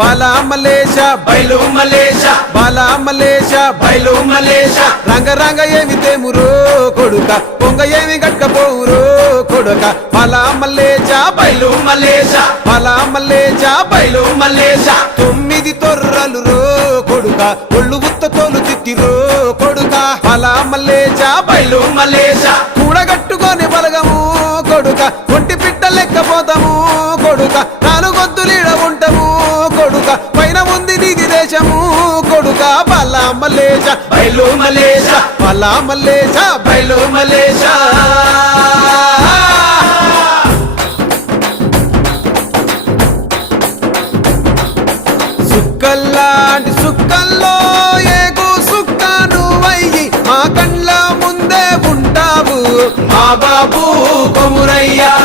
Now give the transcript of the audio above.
బాలా మలేష బయలు మలేష బాలా మలేష బయలు మలేష రంగ రంగ ఏమి తేమురో కొడుక పొంగ ఏమి గట్టపోవురో కొడుక బాలా మలేష బయలు మలేష బాలా మలేష బయలు మలేష 9 తొర్రలు రో కొడుక ఒళ్ళు ఉత్త తోలు తిట్టిరో కొడుక బాలా మలేష బయలు మలేష కూడగట్టుకొని బలగము కొడుక ఒంటి పిట్ట లెక్కపోతాము కొడుక నాలుగొద్దులీడ ఉంటాము కొడుక పైన ఉంది నీది దేశము కొడుక బాలా మలేష బయలు మలేష బాలా మలేష బయలు మలేష సుక్కల్లాంటి సుక్కల్లో ఏగు సుక్క నువ్వయ్యి మా కండ్ల ముందే ఉంటావు మా బాబు కొమురయ్య